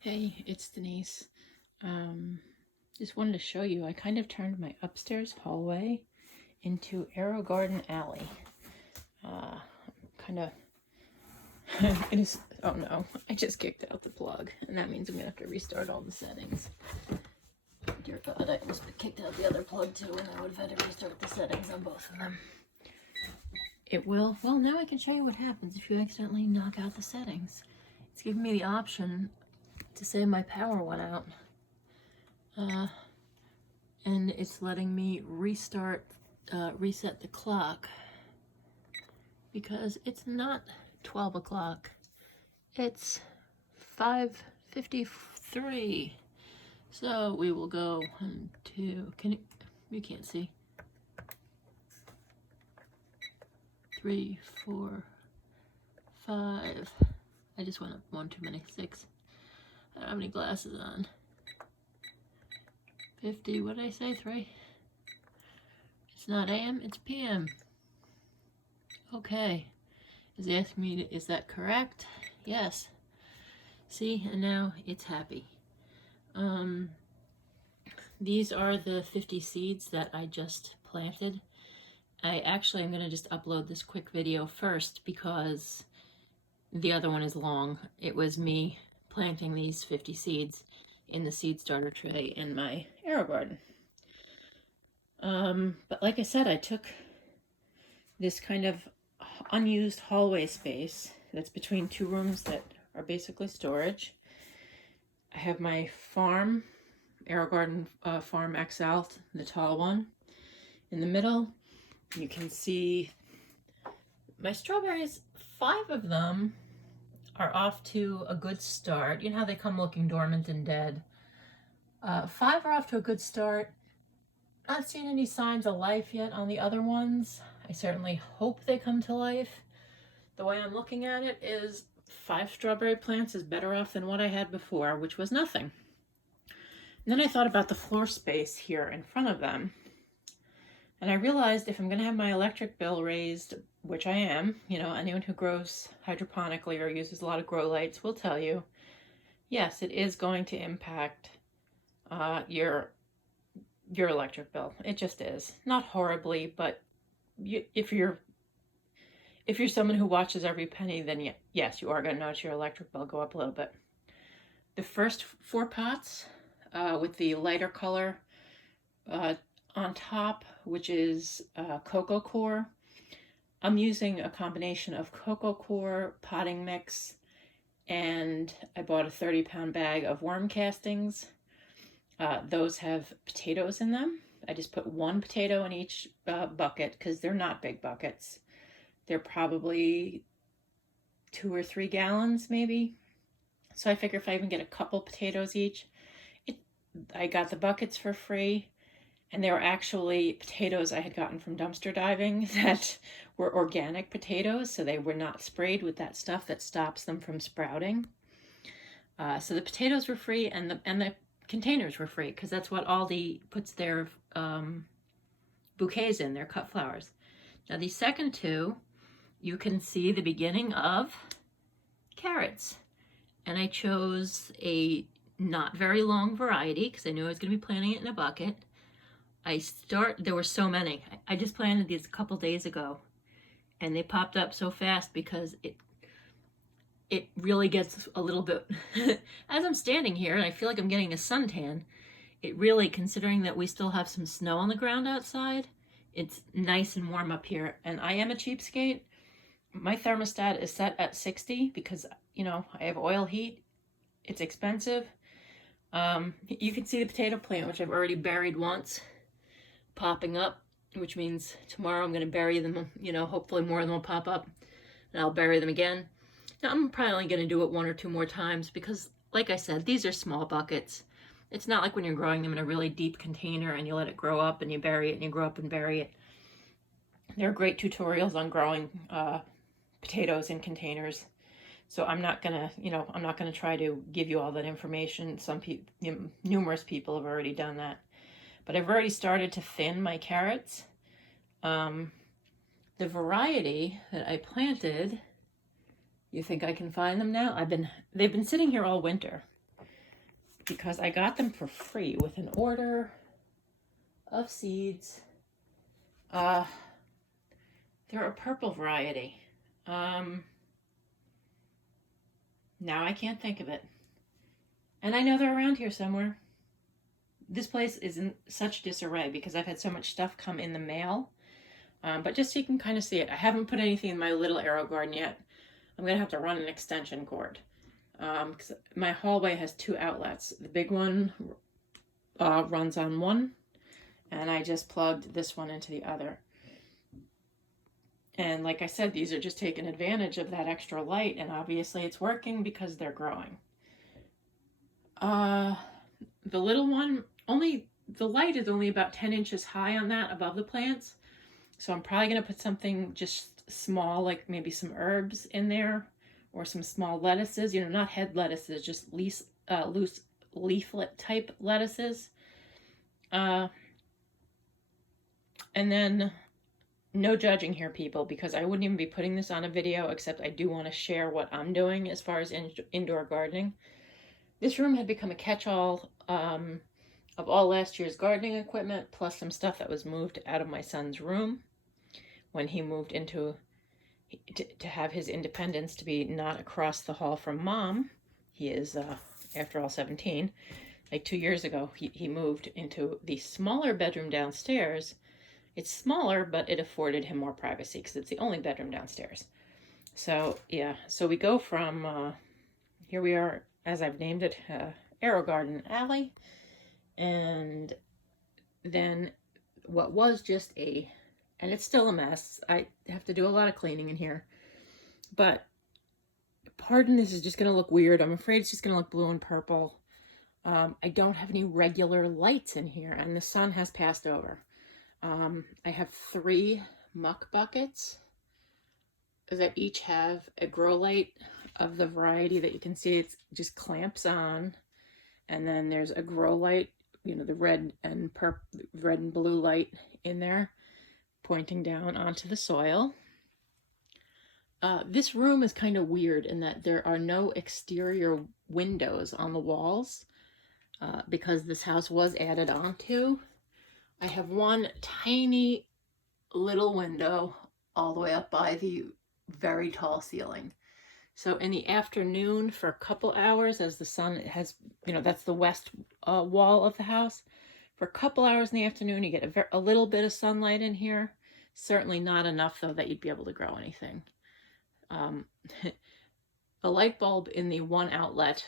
Hey, it's Denise. Just wanted to show you, I kind of turned my upstairs hallway into Aerogarden alley. Kind of, it is, oh no, I just kicked out the plug, and that means I'm gonna have to restart all the settings. Dear God, I almost kicked out the other plug too, and I would have had to restart the settings on both of them. It will, well, now I can show you what happens if you accidentally knock out the settings. It's giving me the option to say my power went out. And it's letting me reset the clock because it's not 12 o'clock. It's 5:53. So we will go 1, 2, you can't see. 3, 4, 5. I just went up one too many. 6. I don't have any glasses on. 50, what did I say? 3? It's not AM, it's PM. Okay. Is he asking me, is that correct? Yes. See, and now it's happy. These are the 50 seeds that I just planted. I actually am going to just upload this quick video first because the other one is long. It was me planting these 50 seeds in the seed starter tray in my Aerogarden. But like I said, I took this kind of unused hallway space that's between two rooms that are basically storage. I have my farm, Aerogarden Farm XL, the tall one. In the middle, you can see my strawberries. 5 of them are off to a good start. You know how they come looking dormant and dead? 5 are off to a good start. Not seen any signs of life yet on the other ones. I certainly hope they come to life. The way I'm looking at it is 5 strawberry plants is better off than what I had before, which was nothing. And then I thought about the floor space here in front of them. And I realized if I'm going to have my electric bill raised, which I am, you know, anyone who grows hydroponically or uses a lot of grow lights will tell you, yes, it is going to impact your electric bill. It just is. Not horribly, but if you're someone who watches every penny, then yes, you are going to notice your electric bill go up a little bit. The first 4 pots with the lighter color on top, which is cocoa coir. I'm using a combination of cocoa coir, potting mix, and I bought a 30-pound bag of worm castings. Those have potatoes in them. I just put 1 potato in each bucket because they're not big buckets. They're probably 2 or 3 gallons maybe. So I figure if I even get a couple potatoes each, I got the buckets for free. And they were actually potatoes I had gotten from dumpster diving that were organic potatoes, so they were not sprayed with that stuff that stops them from sprouting. So the potatoes were free, and the containers were free, because that's what Aldi puts their bouquets in, their cut flowers. Now these second 2, you can see the beginning of carrots. And I chose a not very long variety, because I knew I was going to be planting it in a bucket. There were so many. I just planted these a couple days ago, and they popped up so fast because it really gets a little bit, as I'm standing here, and I feel like I'm getting a suntan, it really, considering that we still have some snow on the ground outside, it's nice and warm up here. And I am a cheapskate. My thermostat is set at 60 because, you know, I have oil heat. It's expensive. You can see the potato plant, which I've already buried once, popping up, which means tomorrow I'm going to bury them, you know, hopefully more of them will pop up, and I'll bury them again. Now I'm probably only going to do it 1 or 2 more times because, like I said, these are small buckets. It's not like when you're growing them in a really deep container and you let it grow up and you bury it and you grow up and bury it. There are great tutorials on growing potatoes in containers. So I'm not gonna, I'm not gonna try to give you all that information. Some people, numerous people have already done that. But I've already started to thin my carrots. The variety that I planted, you think I can find them now? They've been sitting here all winter. because I got them for free with an order of seeds. They're a purple variety. Now I can't think of it. And I know they're around here somewhere. This place is in such disarray because I've had so much stuff come in the mail. But just so you can kind of see it, I haven't put anything in my little Aerogarden yet. I'm going to have to run an extension cord. Because my hallway has 2 outlets. The big one runs on one, and I just plugged this one into the other. And like I said, these are just taking advantage of that extra light, and obviously it's working because they're growing. The little one, the light is only about 10 inches high on that above the plants. So I'm probably going to put something just small, like maybe some herbs in there, or some small lettuces, not head lettuces, just loose leaflet type lettuces. And then, no judging here, people, because I wouldn't even be putting this on a video, except I do want to share what I'm doing as far as indoor gardening. This room had become a catch-all of all last year's gardening equipment, plus some stuff that was moved out of my son's room when he moved into to have his independence, to be not across the hall from mom. He is, after all, 17. Like 2 years ago, he moved into the smaller bedroom downstairs. It's smaller, but it afforded him more privacy because it's the only bedroom downstairs. So, yeah, so we go from, here we are, as I've named it, Aerogarden Alley. And then what was just and it's still a mess. I have to do a lot of cleaning in here. But pardon, this is just going to look weird. I'm afraid it's just going to look blue and purple. I don't have any regular lights in here, and the sun has passed over. I have 3 muck buckets that each have a grow light of the variety that you can see. It just clamps on. And then there's a grow light, the red and blue light in there, pointing down onto the soil. This room is kind of weird in that there are no exterior windows on the walls because this house was added onto. I have one tiny little window all the way up by the very tall ceiling. So in the afternoon, for a couple hours, as the sun has, that's the west wall of the house. For a couple hours in the afternoon, you get a little bit of sunlight in here. Certainly not enough, though, that you'd be able to grow anything. A light bulb in the one outlet,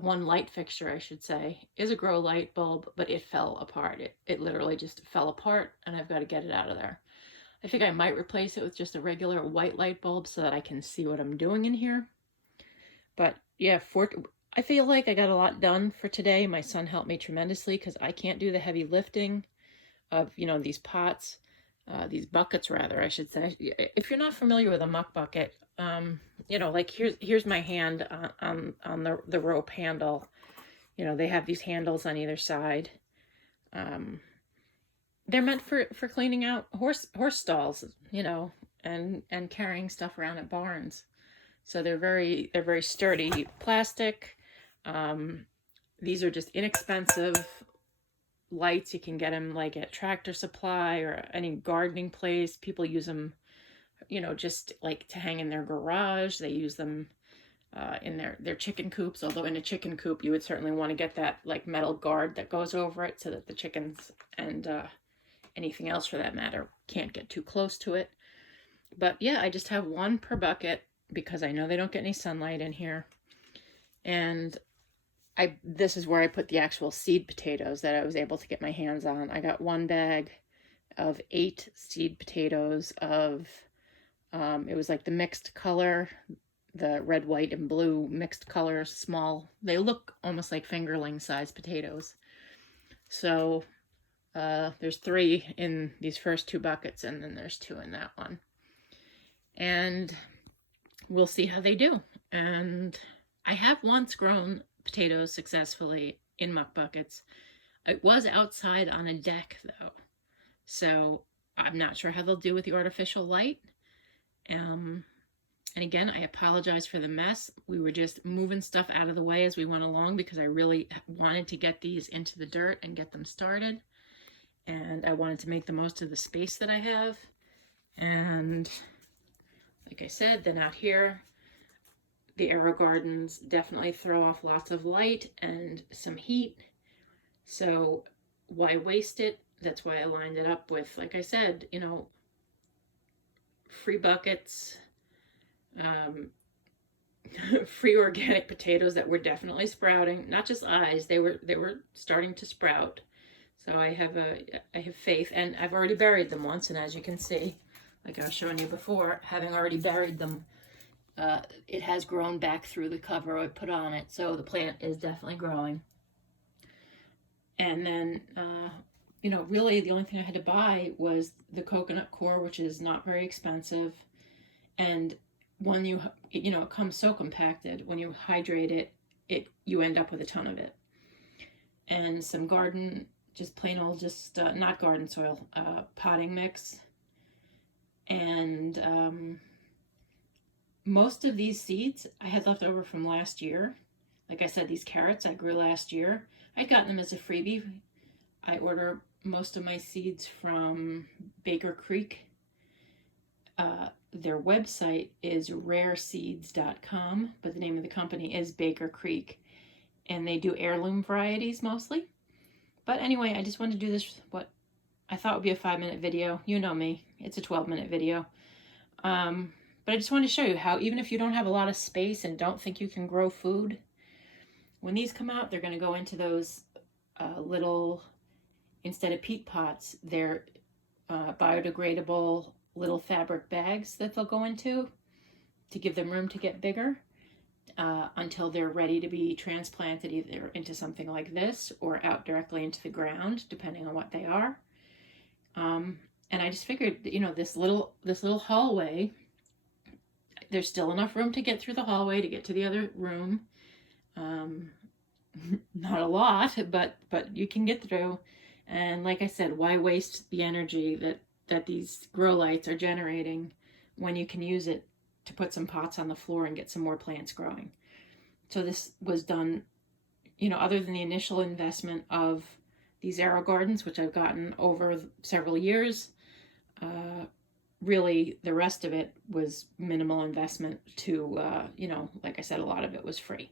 one light fixture, I should say, is a grow light bulb, but it fell apart. It literally just fell apart, and I've got to get it out of there. I think I might replace it with just a regular white light bulb so that I can see what I'm doing in here. But yeah, I feel like I got a lot done for today. My son helped me tremendously because I can't do the heavy lifting of, these pots, these buckets rather, I should say. If you're not familiar with a muck bucket, like here's my hand on the rope handle. They have these handles on either side. They're meant for cleaning out horse stalls, and carrying stuff around at barns. So they're very sturdy plastic. These are just inexpensive lights. You can get them like at Tractor Supply or any gardening place. People use them, just like to hang in their garage. They use them in their chicken coops, although in a chicken coop you would certainly want to get that like metal guard that goes over it so that the chickens and anything else for that matter can't get too close to it. But yeah, I just have one per bucket because I know they don't get any sunlight in here. And this is where I put the actual seed potatoes that I was able to get my hands on. I got one bag of 8 seed potatoes of, it was like the mixed color, the red, white, and blue mixed color, small. They look almost like fingerling sized potatoes. So there's 3 in these first 2 buckets, and then there's 2 in that one. And we'll see how they do. And I have once grown potatoes successfully in muck buckets. It was outside on a deck, though. So I'm not sure how they'll do with the artificial light. And again, I apologize for the mess. We were just moving stuff out of the way as we went along because I really wanted to get these into the dirt and get them started. And I wanted to make the most of the space that I have. And like I said, then out here, the Aerogardens definitely throw off lots of light and some heat. So why waste it? That's why I lined it up with, like I said, you know, free buckets, um, free organic potatoes that were definitely sprouting. Not just eyes; they were starting to sprout. So I have faith, and I've already buried them once. And as you can see, like I was showing you before, having already buried them, it has grown back through the cover I put on it. So the plant is definitely growing. And then, you know, really the only thing I had to buy was the coconut coir, which is not very expensive. And when you know, it comes so compacted. When you hydrate it, you end up with a ton of it. And some garden, just plain old, just not garden soil, potting mix. And most of these seeds I had left over from last year. Like I said, these carrots I grew last year. I'd gotten them as a freebie. I order most of my seeds from Baker Creek. Their website is rareseeds.com, but the name of the company is Baker Creek, and they do heirloom varieties mostly. But anyway, I just wanted to do this, what I thought would be a 5-minute video. You know me, it's a 12-minute video. But I just wanted to show you how, even if you don't have a lot of space and don't think you can grow food, when these come out, they're going to go into those little, instead of peat pots, they're biodegradable little fabric bags that they'll go into to give them room to get bigger until they're ready to be transplanted either into something like this or out directly into the ground, depending on what they are. And I just figured, you know, this little hallway, there's still enough room to get through the hallway to get to the other room. Not a lot, but you can get through. And like I said, why waste the energy that these grow lights are generating when you can use it to put some pots on the floor and get some more plants growing? So this was done, you know, other than the initial investment of these Aerogardens, which I've gotten over several years, really the rest of it was minimal investment to, you know, like I said, a lot of it was free.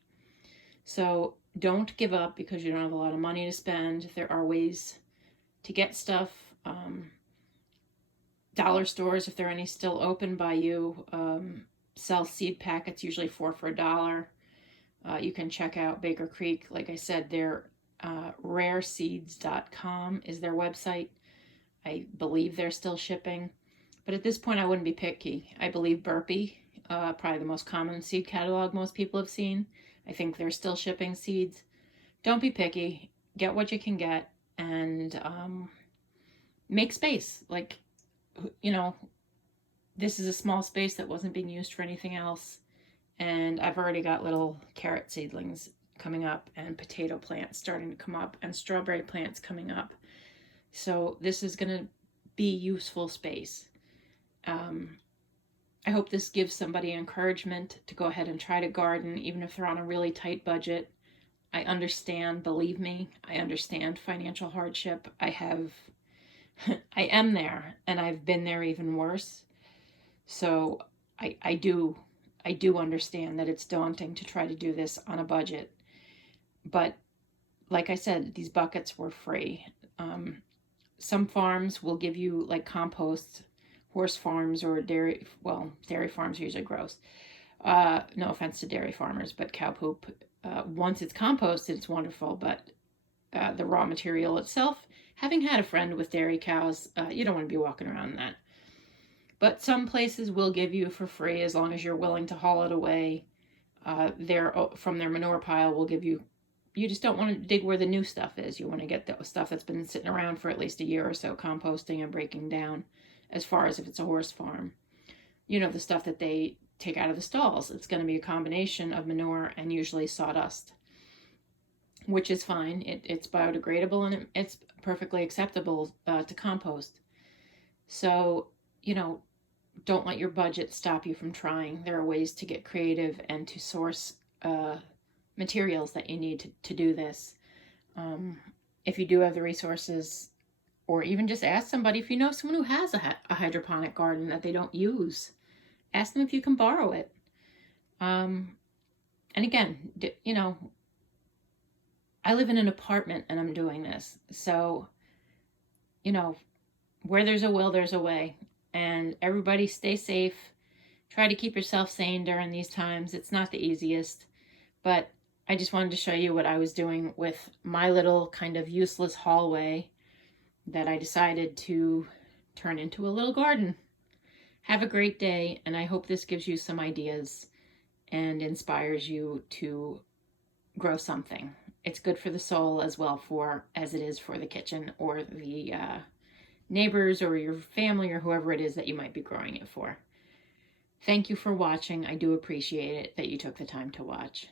So don't give up because you don't have a lot of money to spend. There are ways to get stuff. Dollar stores, if there are any still open by you, sell seed packets, usually 4 for $1. You can check out Baker Creek. Like I said, their rareseeds.com is their website. I believe they're still shipping. But at this point, I wouldn't be picky. I believe Burpee, probably the most common seed catalog most people have seen. I think they're still shipping seeds. Don't be picky. Get what you can get and make space. Like, you know, this is a small space that wasn't being used for anything else. And I've already got little carrot seedlings coming up and potato plants starting to come up and strawberry plants coming up. So this is going to be useful space. I hope this gives somebody encouragement to go ahead and try to garden, even if they're on a really tight budget. I understand, believe me, I understand financial hardship. I am there, and I've been there even worse. So I do understand that it's daunting to try to do this on a budget. But like I said, these buckets were free. Some farms will give you like compost, horse farms or dairy farms are usually gross. No offense to dairy farmers, but cow poop, once it's composted, it's wonderful. But the raw material itself, having had a friend with dairy cows, you don't want to be walking around in that. But some places will give you for free as long as you're willing to haul it away. From their manure pile will give you. You just don't want to dig where the new stuff is. You want to get the stuff that's been sitting around for at least a year or so, composting and breaking down, as far as if it's a horse farm. You know, the stuff that they take out of the stalls. It's going to be a combination of manure and usually sawdust, which is fine. It's biodegradable and it's perfectly acceptable to compost. So, you know, don't let your budget stop you from trying. There are ways to get creative and to source materials that you need to do this. If you do have the resources, or even just ask somebody, if you know someone who has a hydroponic garden that they don't use, ask them if you can borrow it. And again, you know, I live in an apartment and I'm doing this. So, you know, where there's a will, there's a way. And everybody stay safe. Try to keep yourself sane during these times. It's not the easiest, but I just wanted to show you what I was doing with my little kind of useless hallway that I decided to turn into a little garden. Have a great day, and I hope this gives you some ideas and inspires you to grow something. It's good for the soul as well as it is for the kitchen or the neighbors or your family or whoever it is that you might be growing it for. Thank you for watching. I do appreciate it that you took the time to watch.